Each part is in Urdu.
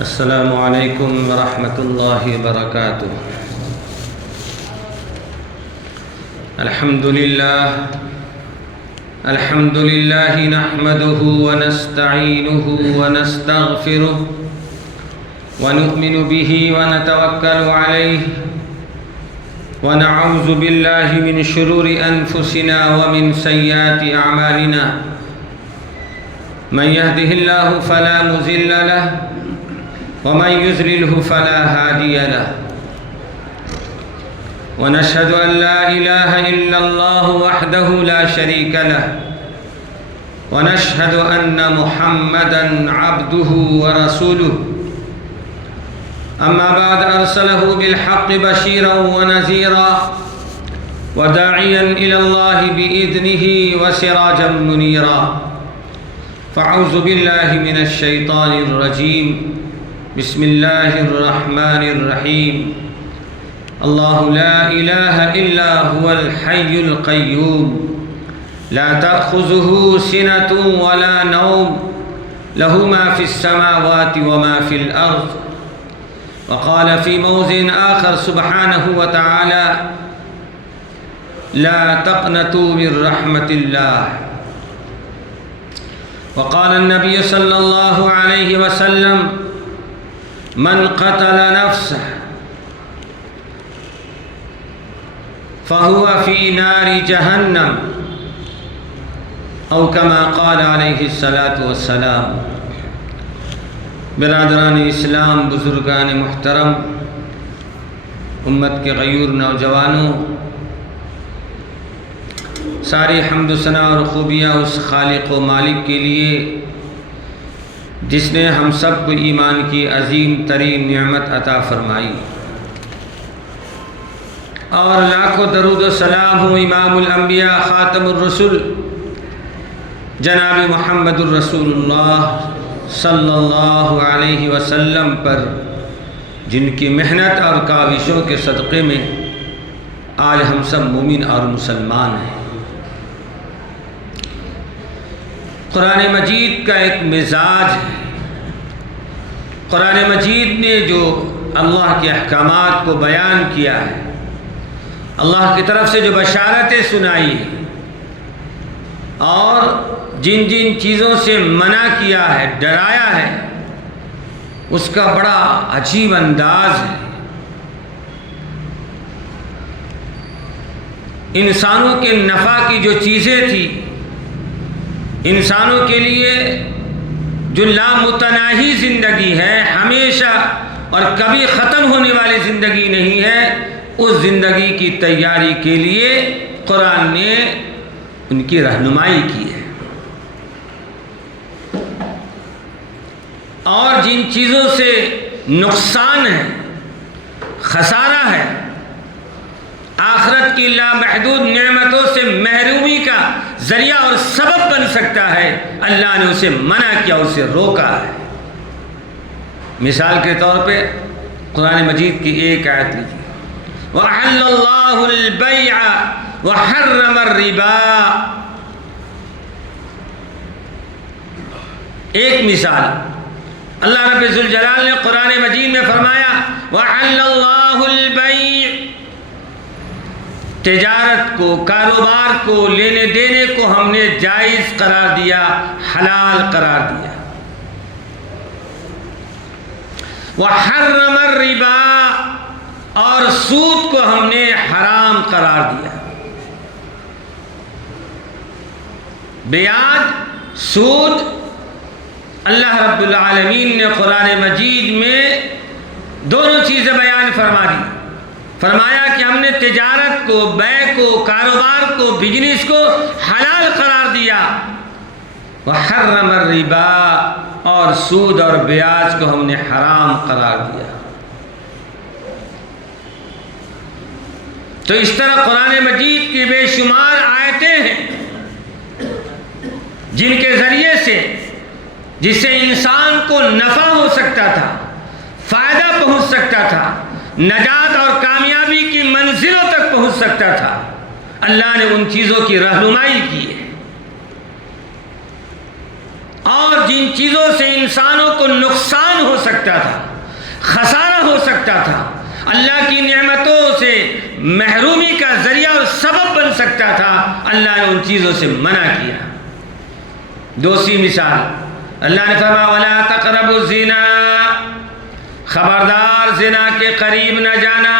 السلام علیکم ورحمۃ اللہ وبرکاتہ۔ الحمد للہ نحمده ونستعینه ونستغفره ونؤمن به ونتوکل علیہ ونعوذ باللہ من شرور انفسنا ومن سیئات اعمالنا من يهده الله فلا مضل له ومن يضلله فلا هادي له ونشهد أن لا إله إلا الله وحده لا شريك له ونشهد أن محمدا عبده ورسوله أما بعد أرسله بالحق بشيرا ونذيرا وداعيا إلى الله بإذنه وسراجا منيرا فأعوذ بالله من الشيطان الرجيم بسم الله الرحمن الرحيم الله لا إله إلا هو الحي القيوم لا تأخذه سنة ولا نوم له ما في السماوات وما في الأرض وقال في موضع آخر سبحانه وتعالى لا تقنطوا من رحمة الله وقال النبي صلى الله عليه وسلم من قتل نفسه فهو في نار جهنم او كما قال عليه الصلاة والسلام۔ برادران اسلام، بزرگان محترم، امت کے غیور نوجوانوں، ساری حمد و ثنا اور خوبیاں اس خالق و مالک کے لیے جس نے ہم سب کو ایمان کی عظیم ترین نعمت عطا فرمائی، اور لاکھوں درود و سلام ہو امام الانبیاء خاتم الرسل جناب محمد الرسول اللہ صلی اللہ علیہ وسلم پر، جن کی محنت اور کاوشوں کے صدقے میں آج ہم سب مومن اور مسلمان ہیں۔ قرآن مجید کا ایک مزاج ہے، قرآن مجید نے جو اللہ کے احکامات کو بیان کیا ہے، اللہ کی طرف سے جو بشارتیں سنائی ہیں، اور جن جن چیزوں سے منع کیا ہے، ڈرایا ہے، اس کا بڑا عجیب انداز ہے۔ انسانوں کے نفع کی جو چیزیں تھیں، انسانوں کے لیے جو لامتناہی زندگی ہے، ہمیشہ اور کبھی ختم ہونے والی زندگی نہیں ہے، اس زندگی کی تیاری کے لیے قرآن نے ان کی رہنمائی کی ہے، اور جن چیزوں سے نقصان ہے، خسارہ ہے، آخرت کی لامحدود نعمتوں سے محرومی کا ذریعہ اور سبب بن سکتا ہے، اللہ نے اسے منع کیا، اسے روکا ہے۔ مثال کے طور پہ قرآن مجید کی ایک آیت لیجیے، وَأَحَلَّ اللَّهُ الْبَيْعَ وَحَرَّمَ الرِّبَا۔ ایک مثال، اللہ رب ذوالجلال نے قرآن مجید میں فرمایا وَأَحَلَّ اللَّهُ الْبَيْعَ، تجارت کو، کاروبار کو، لینے دینے کو ہم نے جائز قرار دیا، حلال قرار دیا۔ وحرم الربا، اور سود کو ہم نے حرام قرار دیا۔ بیاج، سود، اللہ رب العالمین نے قرآن مجید میں دونوں چیزیں بیان فرما دی، فرمایا کہ ہم نے تجارت کو، بیع کو، کاروبار کو، بزنس کو حلال قرار دیا، وحرم الربا، اور سود اور بیاج کو ہم نے حرام قرار دیا۔ تو اس طرح قرآن مجید کی بے شمار آیتیں ہیں جن کے ذریعے سے، جس سے انسان کو نفع ہو سکتا تھا، فائدہ پہنچ سکتا تھا، نجات اور کامیابی کی منزلوں تک پہنچ سکتا تھا، اللہ نے ان چیزوں کی رہنمائی کی ہے۔ اور جن چیزوں سے انسانوں کو نقصان ہو سکتا سکتا تھا، خسارہ ہو سکتا تھا، اللہ کی نعمتوں سے محرومی کا ذریعہ اور سبب بن سکتا تھا، اللہ نے ان چیزوں سے منع کیا۔ دوسری مثال اللہ نے فرمایا وَلَا تَقْرَبُوا الزِّنَا، خبردار زنا کے قریب نہ جانا،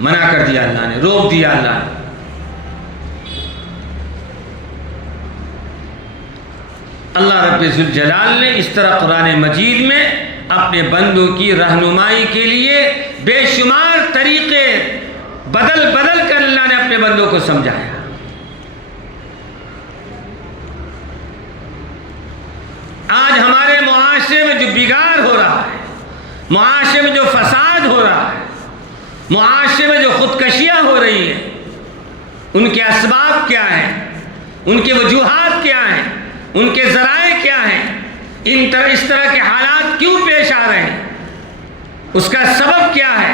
منع کر دیا اللہ نے، روک دیا اللہ نے۔ اللہ رب ذوالجلال نے اس طرح قرآن مجید میں اپنے بندوں کی رہنمائی کے لیے بے شمار طریقے بدل بدل کر اللہ نے اپنے بندوں کو سمجھایا۔ آج ہمارے معاشرے میں جو بگاڑ ہو رہا ہے، معاشرے میں جو فساد ہو رہا ہے، معاشرے میں جو خودکشیاں ہو رہی ہیں، ان کے اسباب کیا ہیں، ان کے وجوہات کیا ہیں، ان کے ذرائع کیا ہیں، اس طرح کے حالات کیوں پیش آ رہے ہیں، اس کا سبب کیا ہے؟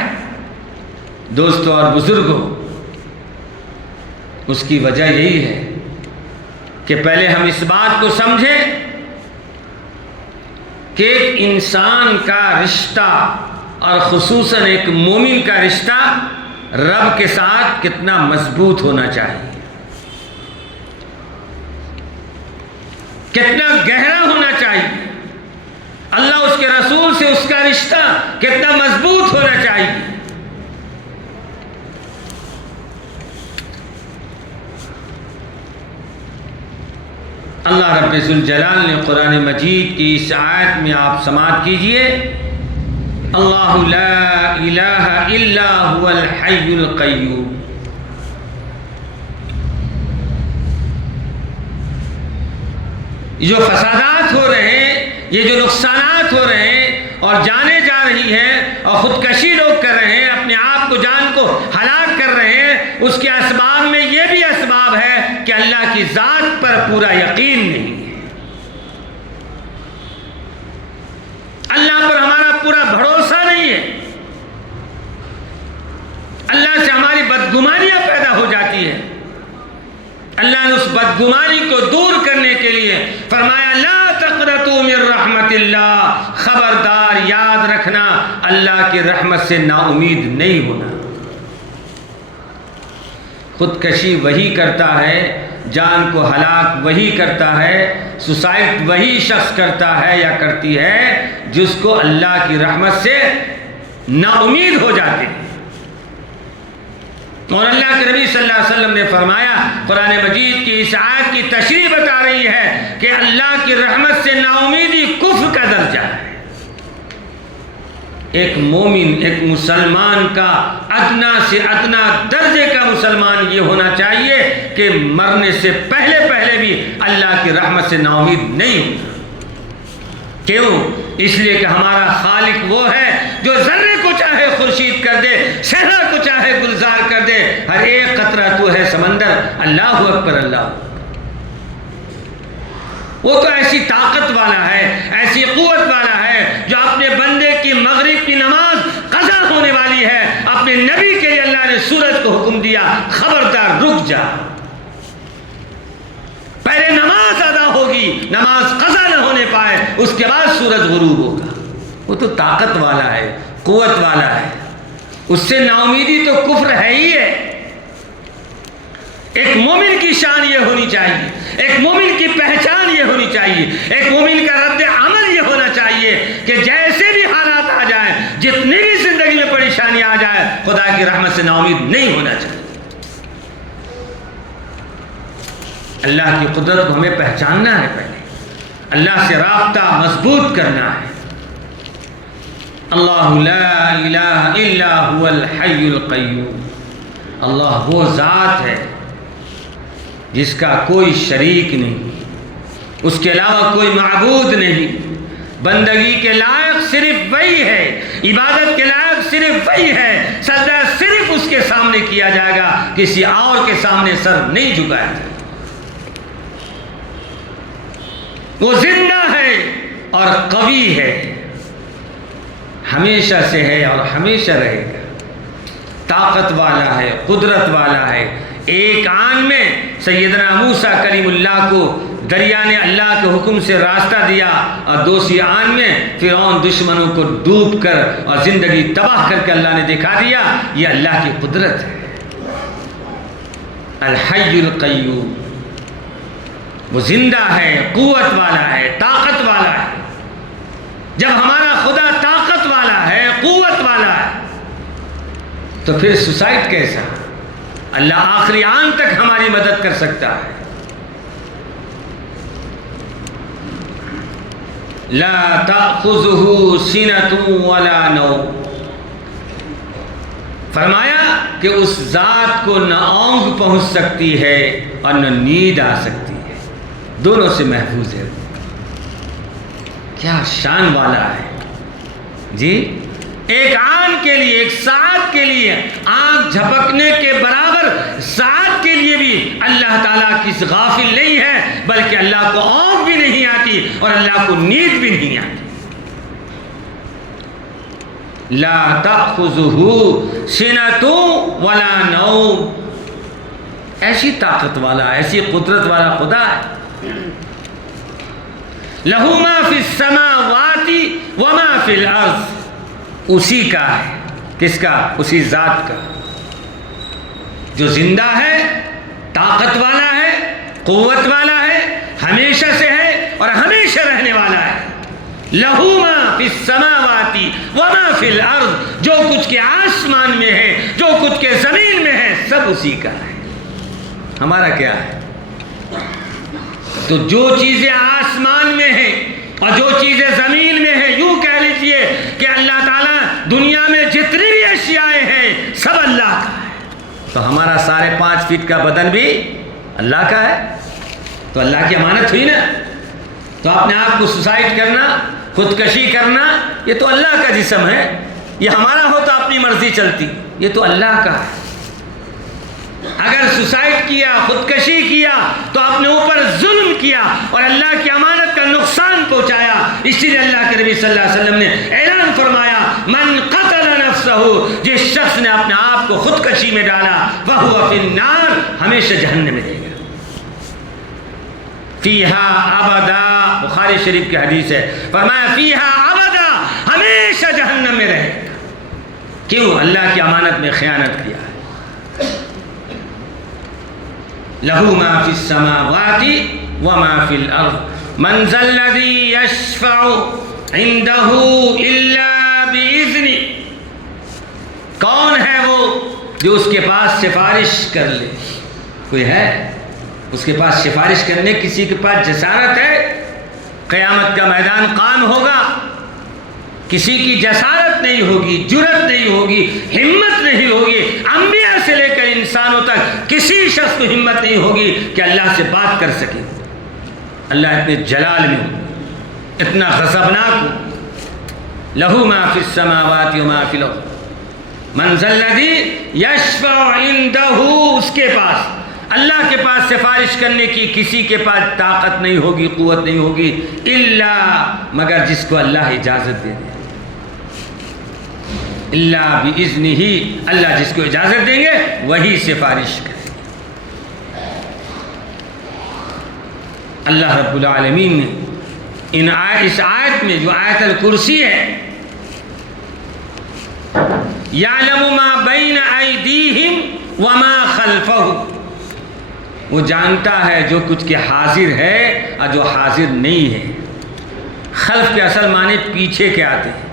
دوستو اور بزرگوں، اس کی وجہ یہی ہے کہ پہلے ہم اس بات کو سمجھیں کہ ایک انسان کا رشتہ اور خصوصاً ایک مومن کا رشتہ رب کے ساتھ کتنا مضبوط ہونا چاہیے، کتنا گہرا ہونا چاہیے، اللہ اس کے رسول سے اس کا رشتہ کتنا مضبوط ہونا چاہیے۔ اللہ رب ذوالجلال نے قرآن مجید کی اس آیت میں آپ سماعت کیجئے، اللہ لا الہ الا هو الحی القیوم، یہ جو فسادات ہو رہے ہیں، یہ جو نقصانات ہو رہے ہیں اور جانیں جا رہی ہیں اور خودکشی لوگ کر رہے ہیں، اپنے آپ کو جان کو ہلاک کر رہے ہیں، اس کے اسباب میں یہ بھی اسباب ہے کہ اللہ کی ذات پر پورا یقین نہیں ہے، اللہ پر ہمارا پورا بھروسہ نہیں ہے، اللہ سے ہماری بدگمانیاں پیدا ہو جاتی ہے۔ اللہ نے اس بدگمانی کو دور کرنے کے لیے فرمایا لا تقنطوا من رحمت اللہ، خبردار یاد رکھنا اللہ کی رحمت سے نا امید نہیں ہونا۔ خودکشی وہی کرتا ہے، جان کو ہلاک وہی کرتا ہے، سوسائڈ وہی شخص کرتا ہے یا کرتی ہے جس کو اللہ کی رحمت سے نا امید ہو جاتے ہیں۔ اور اللہ کے نبی صلی اللہ علیہ وسلم نے فرمایا، قرآن مجید کی اس آیت کی تشریح بتا رہی ہے کہ اللہ کی رحمت سے نا امیدی کفر کا درجہ ہے۔ ایک مومن، ایک مسلمان کا ادنا سے ادنا درجے کا مسلمان یہ ہونا چاہیے کہ مرنے سے پہلے پہلے بھی اللہ کی رحمت سے نا امید نہیں ہونا۔ کیوں؟ اس لیے کہ ہمارا خالق وہ ہے جو ذرے کو چاہے خورشید کر دے، صحرا کو چاہے گلزار کر دے، ہر ایک قطرہ تو ہے سمندر، اللہ اکبر اللہ۔ وہ تو ایسی طاقت والا ہے، ایسی قوت والا ہے جو اپنے بندے کی مغرب کی نماز قضا ہونے والی ہے، اپنے نبی کے لیے اللہ نے سورج کو حکم دیا خبردار رک جا، پہلے نماز ادا ہوگی، نماز قضا نہ ہونے پائے، اس کے بعد سورج غروب ہوگا۔ وہ تو طاقت والا ہے، قوت والا ہے، اس سے نا امیدی تو کفر ہے ہی ہے۔ ایک مومن کی شان یہ ہونی چاہیے، ایک مومن کی پہچان یہ ہونی چاہیے، ایک مومن کا رد عمل یہ ہونا چاہیے کہ جیسے بھی حالات آ جائیں، جتنی بھی زندگی میں پریشانی آ جائے، خدا کی رحمت سے نا امید نہیں ہونا چاہیے۔ اللہ کی قدرت کو ہمیں پہچاننا ہے، پہلے اللہ سے رابطہ مضبوط کرنا ہے۔ اللہ لا الہ الا هو الحی القیوم، اللہ وہ ذات ہے جس کا کوئی شریک نہیں، اس کے علاوہ کوئی معبود نہیں، بندگی کے لائق صرف وہی ہے، عبادت کے لائق صرف وہی ہے، سجدہ صرف اس کے سامنے کیا جائے گا، کسی اور کے سامنے سر نہیں جھکایا جائے گا۔ وہ زندہ ہے اور قوی ہے، ہمیشہ سے ہے اور ہمیشہ رہے گا، طاقت والا ہے، قدرت والا ہے۔ ایک آن میں سیدنا موسیٰ کلیم اللہ کو دریا نے اللہ کے حکم سے راستہ دیا اور دوسری آن میں فرعون دشمنوں کو ڈوب کر اور زندگی تباہ کر کے اللہ نے دکھا دیا. یہ اللہ کی قدرت ہے. الحی القیوم، وہ زندہ ہے، قوت والا ہے، طاقت والا ہے. جب ہمارا خدا طاقت والا ہے، قوت والا ہے، تو پھر سوسائڈ کیسا؟ اللہ آخری آن تک ہماری مدد کر سکتا ہے. لا تأخذہ سنۃ ولا نوم، فرمایا کہ اس ذات کو نہ اونگ پہنچ سکتی ہے اور نہ نیند آ سکتی ہے، دونوں سے محفوظ ہے. کیا شان والا ہے جی. ایک آن کے لیے، ایک ساعت کے لیے، آنکھ جھپکنے کے برابر ساعت کے لیے بھی اللہ تعالیٰ کس غافل نہیں ہے، بلکہ اللہ کو اونگ بھی نہیں آتی اور اللہ کو نیند بھی نہیں آتی. لا تأخذہ سنۃ ولا نوم، ایسی طاقت والا، ایسی قدرت والا خدا ہے. لہ ما فی السماوات وما فی الارض، اسی کا ہے. کس کا؟ اسی ذات کا جو زندہ ہے، طاقت والا ہے، قوت والا ہے، ہمیشہ سے ہے اور ہمیشہ رہنے والا ہے. لہ ما فی السماوات وما فی الارض، جو کچھ کے آسمان میں ہے، جو کچھ کے زمین میں ہے، سب اسی کا ہے. ہمارا کیا ہے؟ تو جو چیزیں آسمان میں ہیں اور جو چیزیں زمین میں ہیں، یوں کہہ لیجئے کہ اللہ تعالیٰ دنیا میں جتنی بھی اشیاء ہیں سب اللہ کا ہے. تو ہمارا 5.5 فٹ کا بدن بھی اللہ کا ہے، تو اللہ کی امانت ہوئی نا. تو اپنے آپ کو سوسائڈ کرنا، خودکشی کرنا، یہ تو اللہ کا جسم ہے. یہ ہمارا ہو تو اپنی مرضی چلتی، یہ تو اللہ کا ہے. اگر سوسائڈ کیا، خودکشی کیا، تو اپنے اوپر ظلم کیا اور اللہ کی امانت کا نقصان پہنچایا. اسی لیے اللہ کے نبی صلی اللہ علیہ وسلم نے اعلان فرمایا، من قتل نفسہ، جس شخص نے اپنے آپ کو خودکشی میں ڈالا، فہو فی النار، ہمیشہ جہنم میں رہے گا. فیہا ابدا، بخاری شریف کی حدیث ہے، فرمایا فیہا ابدا، ہمیشہ جہنم میں رہے گا. کیوں؟ اللہ کی امانت میں خیانت کیا ہے. لہ ما فی السماوات وما فی الارض من ذا الذی یشفع عنده الا باذنہ، کون ہے وہ جو اس کے پاس سفارش کر لے؟ کوئی ہے اس کے پاس سفارش کرنے؟ کسی کے پاس جسارت ہے؟ قیامت کا میدان قائم ہوگا، کسی کی جسارت نہیں ہوگی، جرت نہیں ہوگی، ہمت نہیں ہوگی. انبیاء سے لے کر انسانوں تک کسی شخص کو ہمت نہیں ہوگی کہ اللہ سے بات کر سکے. اللہ اتنے جلال میں ہو، اتنا غضبناک ہو. لہ ما فی السماوات وما فی الارض من ذا الذی یشفع عندہ، اس کے پاس، اللہ کے پاس سفارش کرنے کی کسی کے پاس طاقت نہیں ہوگی، قوت نہیں ہوگی، الا، مگر جس کو اللہ اجازت دے دے. اللہ باذنہ، اللہ جس کو اجازت دیں گے وہی سفارش کرے. اللہ رب العالمین نے اس آیت میں جو آیت الکرسی ہے، یعلم ما بین ایدیہم وما خلفہم، وہ جانتا ہے جو کچھ کے حاضر ہے اور جو حاضر نہیں ہے. خلف کے اصل معنی پیچھے کے آتے ہیں،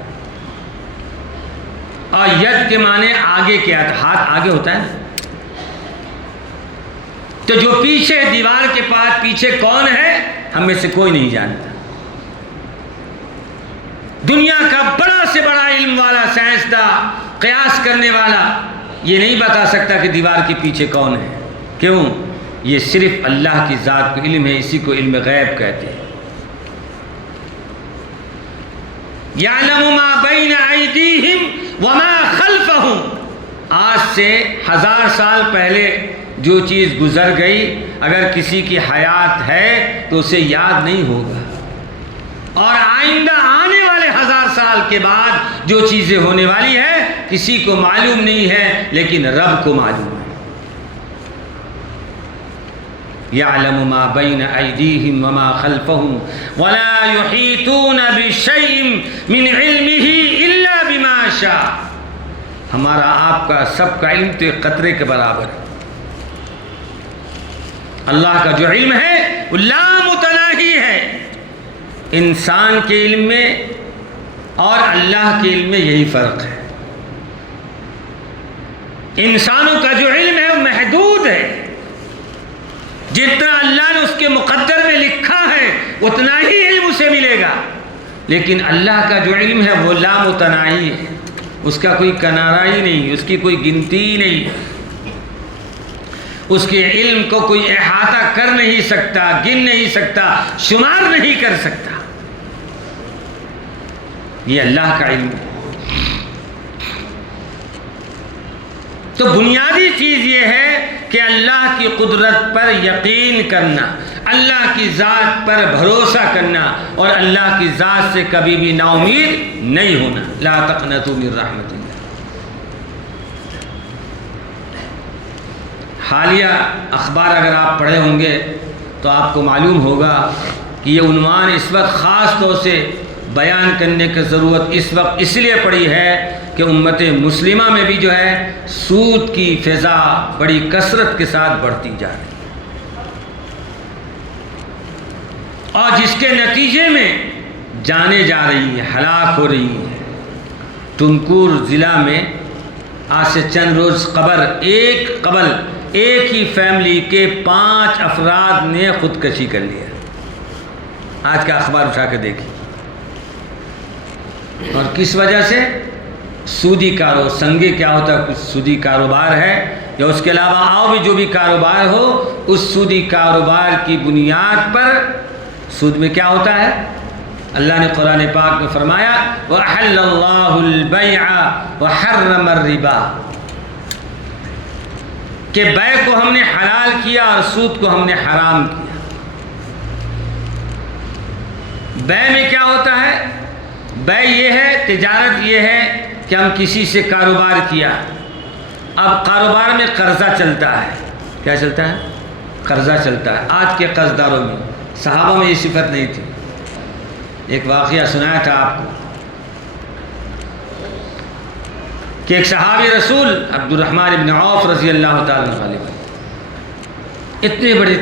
اور ید کے معنی آگے کے آتے. ہاتھ آگے ہوتا ہے، تو جو پیچھے دیوار کے پاس پیچھے کون ہے ہم میں سے کوئی نہیں جانتا. دنیا کا بڑا سے بڑا علم والا، سائنسداں، قیاس کرنے والا یہ نہیں بتا سکتا کہ دیوار کے پیچھے کون ہے. کیوں؟ یہ صرف اللہ کی ذات کو علم ہے، اسی کو علم غیب کہتے ہیں. یعلم ما بین ایدیہم وما خلفہم، آج سے 1000 سال پہلے جو چیز گزر گئی، اگر کسی کی حیات ہے تو اسے یاد نہیں ہوگا، اور آئندہ آنے والے 1000 سال کے بعد جو چیزیں ہونے والی ہے کسی کو معلوم نہیں ہے، لیکن رب کو معلوم ہے. يعلم ما بين أيديهم وما خلفهم ولا يحيطون بشيء من علمه إلا بما شاء. ہمارا آپ کا سب کا علم تو ایک قطرے کے برابر ہے. اللہ کا جو علم ہے وہ لامتناہی ہے. انسان کے علم میں اور اللہ کے علم میں یہی فرق ہے. انسانوں کا جو علم ہے وہ محدود ہے. جتنا اللہ نے اس کے مقدر میں لکھا ہے اتنا ہی علم اسے ملے گا. لیکن اللہ کا جو علم ہے وہ لامتناہی ہے. اس کا کوئی کنارہ ہی نہیں, اس کی کوئی گنتی ہی نہیں. اس کے علم کو کوئی احاطہ کر نہیں سکتا, گن نہیں سکتا, شمار نہیں کر سکتا. یہ اللہ کا علم ہے. تو بنیادی چیز یہ ہے کہ اللہ کی قدرت پر یقین کرنا, اللہ کی ذات پر بھروسہ کرنا اور اللہ کی ذات سے کبھی بھی نا امید نہیں ہونا. لا تقنطوا من رحمت اللہ. حالیہ اخبار اگر آپ پڑھے ہوں گے تو آپ کو معلوم ہوگا کہ یہ عنوان اس وقت خاص طور سے بیان کرنے کی ضرورت اس وقت اس لیے پڑی ہے کہ امت مسلمہ میں بھی جو ہے سود کی فضا بڑی کثرت کے ساتھ بڑھتی جا رہی ہے, اور جس کے نتیجے میں جانیں جا رہی ہیں, ہلاک ہو رہی ہیں. ٹمکور ضلع میں آج سے چند روز قبل ایک ہی فیملی کے 5 افراد نے خودکشی کر لیا. آج کا اخبار اٹھا کے دیکھیں. اور کس وجہ سے؟ سودی سنگے کیا ہوتا ہے, کچھ سودی کاروبار ہے یا اس کے علاوہ آؤ بھی جو بھی کاروبار ہو, اس سودی کاروبار کی بنیاد پر سود میں کیا ہوتا ہے؟ اللہ نے قرآن پاک میں فرمایا وَأَحَلَّ اللَّهُ الْبَيْعَ وَحَرَّمَ الرِّبَا, کہ بیع کو ہم نے حلال کیا اور سود کو ہم نے حرام کیا. بیع میں کیا ہوتا ہے؟ بیع یہ ہے, تجارت یہ ہے کہ ہم کسی سے کاروبار کیا. اب کاروبار میں قرضہ چلتا ہے. کیا چلتا ہے؟ قرضہ چلتا ہے. آج کے قرض داروں میں, صحابہ میں یہ صفت نہیں تھی. ایک واقعہ سنایا تھا آپ کو کہ ایک صحابی رسول عبد الرحمن ابن عوف رضی اللہ تعالیٰ عنہ اتنے بڑے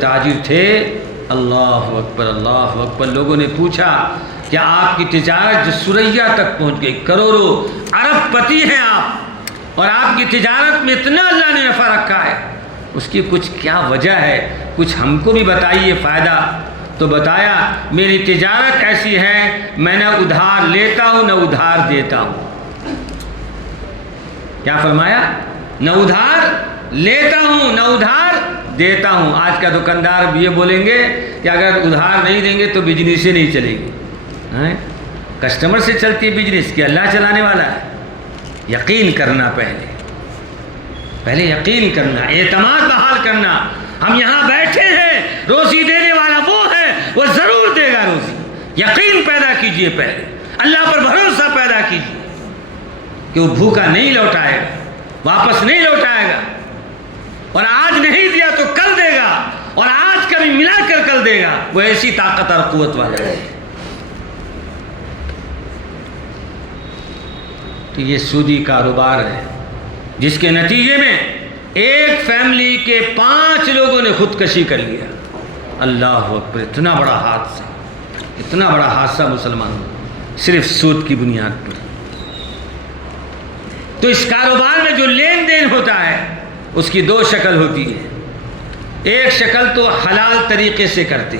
تاجر تھے. اللہ اکبر اللہ اکبر. لوگوں نے پوچھا کہ آپ کی تجارت جو سریا تک پہنچ گئی, کروڑوں ارب پتی ہیں آپ, اور آپ کی تجارت میں اتنا اللہ نے نفع رکھا ہے, اس کی کچھ کیا وجہ ہے؟ کچھ ہم کو بھی بتائیے فائدہ. تو بتایا میری تجارت ایسی ہے, میں نہ ادھار لیتا ہوں نہ ادھار دیتا ہوں. کیا فرمایا؟ نہ ادھار لیتا ہوں نہ ادھار دیتا ہوں. آج کا دکاندار بھی یہ بولیں گے کہ اگر ادھار نہیں دیں گے تو بجنس ہی نہیں چلے گی. کسٹمر سے چلتی ہے بجنس کہ اللہ چلانے والا ہے. یقین کرنا, پہلے یقین کرنا, اعتماد بحال کرنا. ہم یہاں بیٹھے ہیں, روزی دینے والا وہ ہے, وہ ضرور دے گا روزی. یقین پیدا کیجئے, پہلے اللہ پر بھروسہ پیدا کیجئے کہ وہ بھوکا نہیں لوٹائے گا, واپس نہیں لوٹائے گا, اور آج نہیں دیا تو کل دے گا, اور آج کبھی ملا کر کل دے گا. وہ ایسی طاقت اور قوت والا ہے. تو یہ سودی کاروبار ہے جس کے نتیجے میں ایک فیملی کے 5 لوگوں نے خودکشی کر لیا. اللہ اکبر. اتنا بڑا حادثہ مسلمان صرف سود کی بنیاد پر. تو اس کاروبار میں جو لین دین ہوتا ہے اس کی 2 شکل ہوتی ہے. ایک شکل تو حلال طریقے سے کرتے,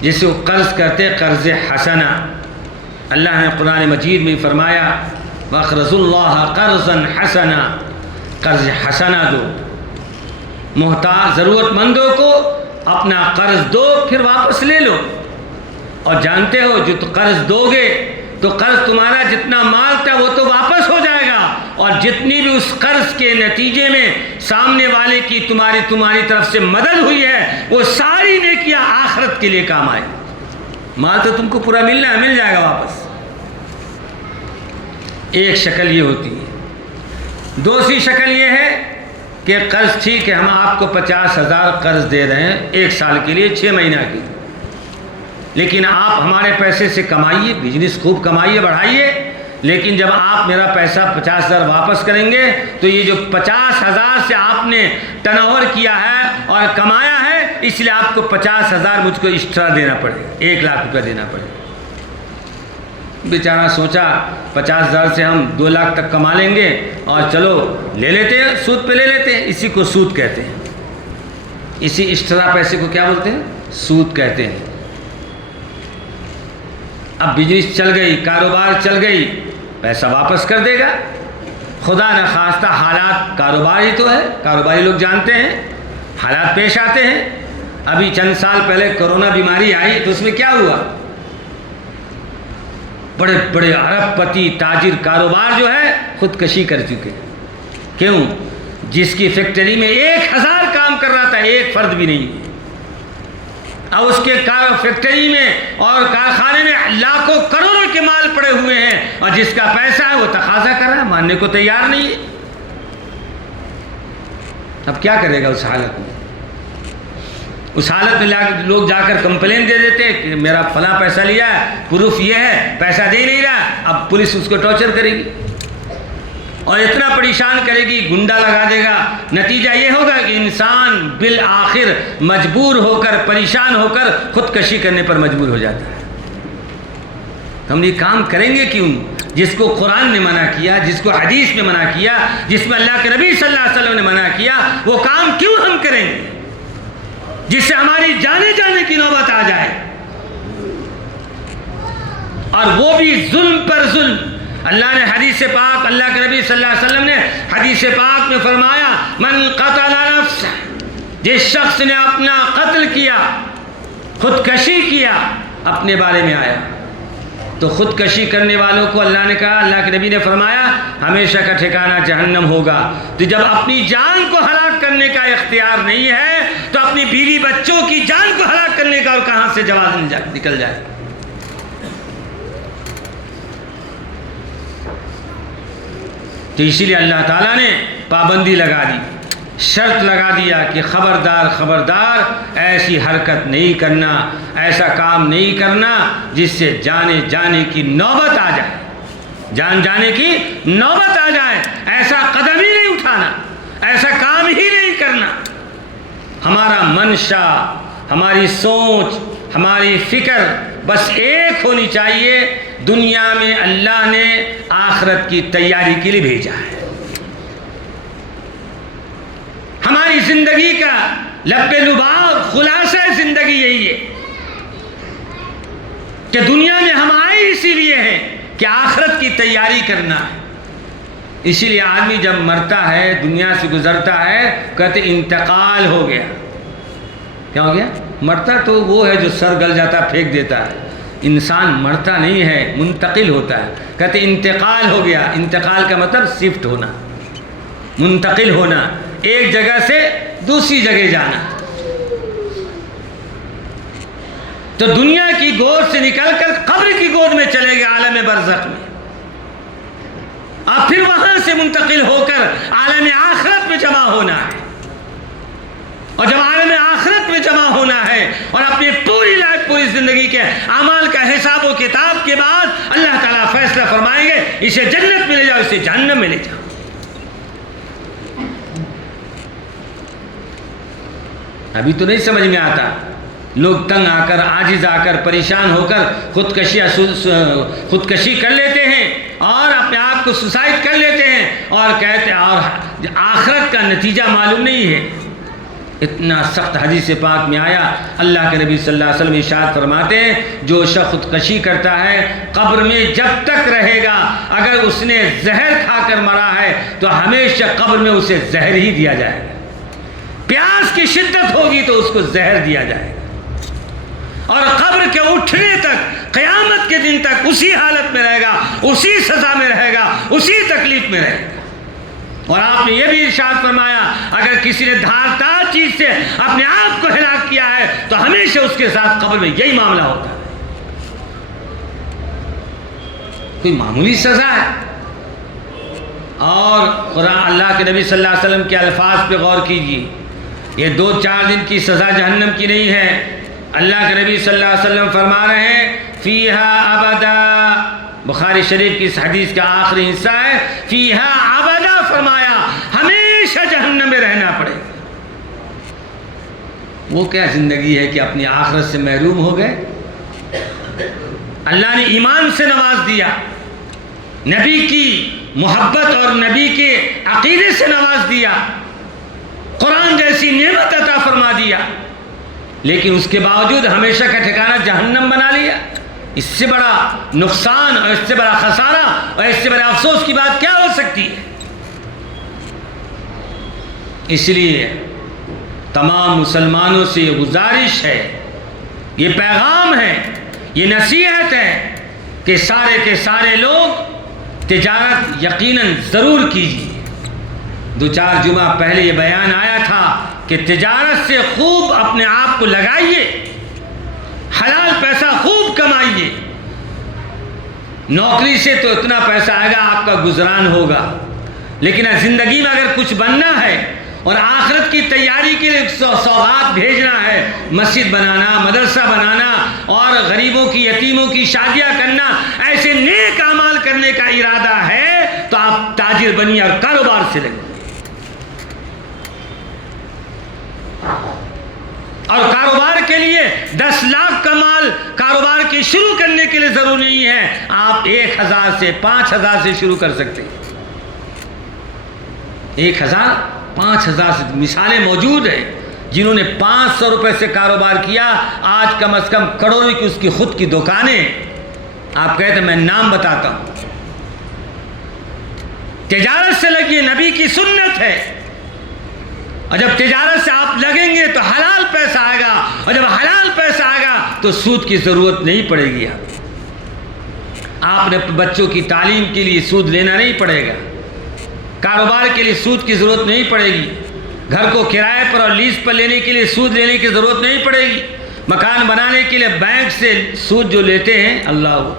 جسے وہ قرض کرتے, قرض حسنہ. اللہ نے قرآن مجید میں فرمایا وَأَقْرِضُوا اللَّهَ قَرْضًا حَسَنًا, قرض حسنہ دو, محتاج ضرورت مندوں کو اپنا قرض دو, پھر واپس لے لو. اور جانتے ہو جو قرض دو گے تو قرض تمہارا جتنا مال تھا وہ تو واپس ہو جائے گا, اور جتنی بھی اس قرض کے نتیجے میں سامنے والے کی تمہاری طرف سے مدد ہوئی ہے وہ ساری نیکیاں آخرت کے لیے کام آئے. مال تو تم کو پورا مل جائے گا واپس. ایک شکل یہ ہوتی ہے. دوسری شکل یہ ہے کہ قرض ٹھیک ہے ہم آپ کو 50,000 قرض دے رہے ہیں 1 سال کے لیے 6 مہینہ کی، لیکن آپ ہمارے پیسے سے کمائیے، بزنس خوب کمائیے، بڑھائیے، لیکن جب آپ میرا پیسہ 50,000 واپس کریں گے تو یہ جو 50,000 سے آپ نے ٹرن اوور کیا ہے اور کمایا ہے، اس لیے آپ کو 50,000 مجھ کو ایکسٹرا دینا پڑے، 1 لاکھ روپیہ دینا پڑے۔ بیچارہ سوچا 50,000 سے ہم 2 لاکھ تک کما لیں گے اور چلو لے لیتے ہیں، سود پہ لے لیتے ہیں، اسی کو سود کہتے ہیں، اسی ایکسٹرا پیسے کو کیا بولتے ہیں؟ سود کہتے ہیں۔ اب بزنس چل گئی، کاروبار چل گئی، پیسہ واپس کر دے گا، خدا نخواستہ حالات کاروبار ہی تو ہے، کاروباری لوگ جانتے ہیں حالات پیش آتے ہیں۔ ابھی چند سال پہلے کرونا بیماری آئی تو اس میں کیا ہوا؟ بڑے بڑے ارب پتی تاجر کاروبار جو ہے خودکشی کر چکے۔ کیوں؟ جس کی فیکٹری میں 1,000 کام کر رہا تھا، ایک فرد بھی نہیں، اب اس کے فیکٹری میں اور کارخانے میں لاکھوں کروڑوں کے مال پڑے ہوئے ہیں، اور جس کا پیسہ ہے وہ تقاضا کر رہا ہے، ماننے کو تیار نہیں ہے۔ اب کیا کرے گا اس حالت میں؟ اس حالت میں لوگ جا کر کمپلین دے دیتے کہ میرا فلاں پیسہ لیا ہے، پروف یہ ہے، پیسہ دے نہیں رہا، اب پولیس اس کو ٹارچر کرے گی اور اتنا پریشان کرے گی، گنڈا لگا دے گا۔ نتیجہ یہ ہوگا کہ انسان بالآخر مجبور ہو کر، پریشان ہو کر خودکشی کرنے پر مجبور ہو جاتا ہے۔ ہم یہ کام کریں گے کیوں؟ جس کو قرآن نے منع کیا، جس کو حدیث میں منع کیا، جس میں اللہ کے نبی صلی اللہ علیہ وسلم نے منع کیا، وہ کام کیوں ہم کریں گے جس سے ہماری جانے کی نوبت آ جائے، اور وہ بھی ظلم پر ظلم۔ اللہ نے حدیث پاک، اللہ کے نبی صلی اللہ علیہ وسلم نے حدیث پاک میں فرمایا، من قتل نفس، جس شخص نے اپنا قتل کیا، خودکشی کیا، اپنے بارے میں آیا، تو خودکشی کرنے والوں کو اللہ نے کہا، اللہ کے نبی نے فرمایا ہمیشہ کا ٹھکانہ جہنم ہوگا۔ تو جب اپنی جان کو ہلاک کرنے کا اختیار نہیں ہے تو اپنی بیوی بچوں کی جان کو ہلاک کرنے کا اور کہاں سے جواز نکل جائے؟ تو اسی لیے اللہ تعالیٰ نے پابندی لگا دی، شرط لگا دیا کہ خبردار خبردار ایسی حرکت نہیں کرنا، ایسا کام نہیں کرنا جس سے جانے کی نوبت آ جائے، جان جانے کی نوبت آ جائے، ایسا قدم ہی نہیں اٹھانا، ایسا کام ہی نہیں کرنا۔ ہمارا منشا، ہماری سوچ، ہماری فکر بس ایک ہونی چاہیے، دنیا میں اللہ نے آخرت کی تیاری کے لیے بھیجا ہے۔ ہماری زندگی کا لب لباب خلاصہ زندگی یہی ہے کہ دنیا میں ہم آئے اسی لیے ہیں کہ آخرت کی تیاری کرنا ہے۔ اسی لیے آدمی جب مرتا ہے، دنیا سے گزرتا ہے، کہتے انتقال ہو گیا۔ کیا ہو گیا؟ مرتا تو وہ ہے جو سر گل جاتا پھینک دیتا ہے، انسان مرتا نہیں ہے، منتقل ہوتا ہے۔ کہتے انتقال ہو گیا، انتقال کا مطلب شفٹ ہونا، منتقل ہونا، ایک جگہ سے دوسری جگہ جانا۔ تو دنیا کی گود سے نکل کر قبر کی گود میں چلے گئے، عالم برزخ میں، اور پھر وہاں سے منتقل ہو کر عالم آخرت میں جمع ہونا ہے۔ اور جب عالم آخرت میں جمع ہونا ہے اور اپنی پوری لائف، پوری زندگی کے اعمال کا حساب و کتاب کے بعد اللہ تعالیٰ فیصلہ فرمائیں گے، اسے جنت میں لے جاؤ، اسے جہنم میں لے جاؤ۔ ابھی تو نہیں سمجھ میں آتا، لوگ تنگ آ کر، عاجز آ کر، پریشان ہو کر خودکشی کر لیتے ہیں اور اپنے آپ کو سوسائڈ کر لیتے ہیں اور کہتے ہیں، اور آخرت کا نتیجہ معلوم نہیں ہے۔ اتنا سخت حدیث پاک میں آیا، اللہ کے نبی صلی اللہ علیہ وسلم ارشاد فرماتے ہیں، جو شخص خودکشی کرتا ہے قبر میں جب تک رہے گا، اگر اس نے زہر کھا کر مرا ہے تو ہمیشہ قبر میں اسے زہر ہی دیا جائے گا۔ پیاس کی شدت ہوگی تو اس کو زہر دیا جائے گا، اور قبر کے اٹھنے تک، قیامت کے دن تک اسی حالت میں رہے گا، اسی سزا میں رہے گا، اسی تکلیف میں رہے گا۔ اور آپ نے یہ بھی ارشاد فرمایا، اگر کسی نے دھاردار چیز سے اپنے آپ کو ہلاک کیا ہے تو ہمیشہ اس کے ساتھ قبر میں یہی معاملہ ہوتا ہے۔ کوئی معمولی سزا ہے؟ اور قرآن اللہ کے نبی صلی اللہ علیہ وسلم کے الفاظ پہ غور کیجیے. یہ 2-4 دن کی سزا جہنم کی نہیں ہے. اللہ کے نبی صلی اللہ علیہ وسلم فرما رہے ہیں فیہا ابدا. بخاری شریف کی اس حدیث کا آخری حصہ ہے فیہا ابدا، فرمایا ہمیشہ جہنم میں رہنا پڑے. وہ کیا زندگی ہے کہ اپنی آخرت سے محروم ہو گئے. اللہ نے ایمان سے نواز دیا، نبی کی محبت اور نبی کے عقیدے سے نواز دیا، قرآن جیسی نعمت عطا فرما دیا، لیکن اس کے باوجود ہمیشہ کا ٹھکانہ جہنم بنا لیا. اس سے بڑا نقصان اور اس سے بڑا خسارہ اور اس سے بڑا افسوس کی بات کیا ہو سکتی ہے. اس لیے تمام مسلمانوں سے یہ گزارش ہے، یہ پیغام ہے، یہ نصیحت ہے کہ سارے کے سارے لوگ تجارت یقیناً ضرور کیجیے. 2-4 جمعہ پہلے یہ بیان آیا تھا کہ تجارت سے خوب اپنے آپ کو لگائیے، حلال پیسہ خوب کمائیے. نوکری سے تو اتنا پیسہ آئے گا آپ کا گزران ہوگا، لیکن زندگی میں اگر کچھ بننا ہے اور آخرت کی تیاری کے لیے سوغات بھیجنا ہے، مسجد بنانا، مدرسہ بنانا اور غریبوں کی یتیموں کی شادیاں کرنا، ایسے نیک اعمال کرنے کا ارادہ ہے تو آپ تاجر بنیے اور کاروبار سے لگیں. اور کاروبار کے لیے 10 لاکھ کا مال کاروبار کے شروع کرنے کے لیے ضروری نہیں ہے. آپ 1000 سے 5000 سے شروع کر سکتے ہیں. 1000 5000 سے مثالیں موجود ہیں جنہوں نے 500 روپے سے کاروبار کیا، آج کم از کم کروڑوں کی اس کی خود کی دکانیں. آپ کہتے ہیں میں نام بتاتا ہوں. تجارت سے لگیے، نبی کی سنت ہے. اور جب تجارت سے آپ لگیں گے تو حلال پیسہ آئے گا، اور جب حلال پیسہ آئے گا تو سود کی ضرورت نہیں پڑے گی. آپ نے بچوں کی تعلیم کے لیے سود لینا نہیں پڑے گا، کاروبار کے لیے سود کی ضرورت نہیں پڑے گی، گھر کو کرائے پر اور لیز پر لینے کے لیے سود لینے کی ضرورت نہیں پڑے گی، مکان بنانے کے لیے بینک سے سود جو لیتے ہیں. اللہ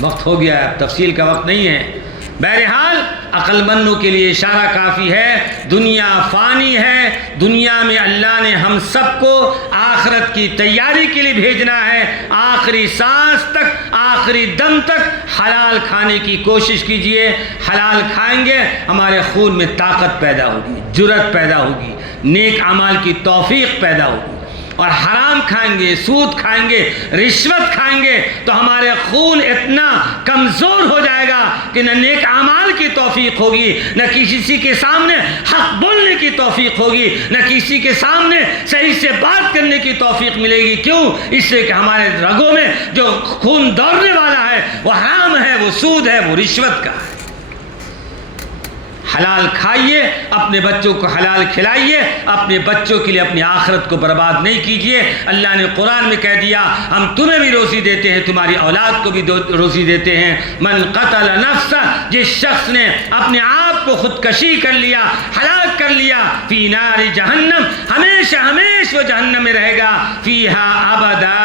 وقت ہو گیا ہے، اب تفصیل کا وقت نہیں ہے. بہرحال عقل مندوں کے لیے اشارہ کافی ہے. دنیا فانی ہے، دنیا میں اللہ نے ہم سب کو آخرت کی تیاری کے لیے بھیجنا ہے. آخری سانس تک، آخری دم تک حلال کھانے کی کوشش کیجئے. حلال کھائیں گے ہمارے خون میں طاقت پیدا ہوگی، جرأت پیدا ہوگی، نیک اعمال کی توفیق پیدا ہوگی. اور حرام کھائیں گے، سود کھائیں گے، رشوت کھائیں گے تو ہمارے خون اتنا کمزور ہو جائے گا کہ نہ نیک اعمال کی توفیق ہوگی، نہ کسی کے سامنے حق بولنے کی توفیق ہوگی، نہ کسی کے سامنے صحیح سے بات کرنے کی توفیق ملے گی. کیوں؟ اس لیے کہ ہمارے رگوں میں جو خون دوڑنے والا ہے وہ حرام ہے، وہ سود ہے، وہ رشوت کا ہے. حلال کھائیے، اپنے بچوں کو حلال کھلائیے، اپنے بچوں کے لیے اپنی آخرت کو برباد نہیں کیجیے. اللہ نے قرآن میں کہہ دیا ہم تمہیں بھی روزی دیتے ہیں، تمہاری اولاد کو بھی روزی دیتے ہیں. من قتل نفسا، جس شخص نے اپنے آپ کو خودکشی کر لیا، ہلاک کر لیا، فی نار جہنم، ہمیشہ ہمیشہ وہ جہنم میں رہے گا، فیہا ابدا.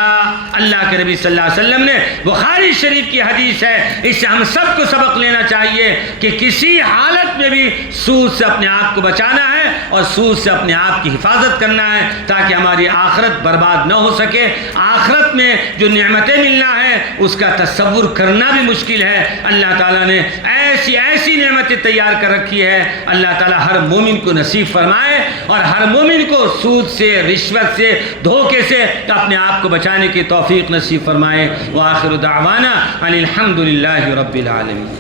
اللہ کے نبی صلی اللہ علیہ وسلم نے، بخاری شریف کی حدیث ہے، اس سے ہم سب کو سبق لینا چاہیے کہ کسی حالت میں بھی سود سے اپنے آپ کو بچانا ہے اور سود سے اپنے آپ کی حفاظت کرنا ہے تاکہ ہماری آخرت برباد نہ ہو سکے. آخرت میں جو نعمتیں ملنا ہے اس کا تصور کرنا بھی مشکل ہے. اللہ تعالیٰ نے ایسی ایسی نعمتیں تیار کر رکھی ہے. اللہ تعالیٰ ہر مومن کو نصیب فرمائے اور ہر مومن کو سود سے، رشوت سے، دھوکے سے اپنے آپ کو بچانے کی توفیق نصیب فرمائے. وآخر دعوانا ان الحمد للہ رب العالمین.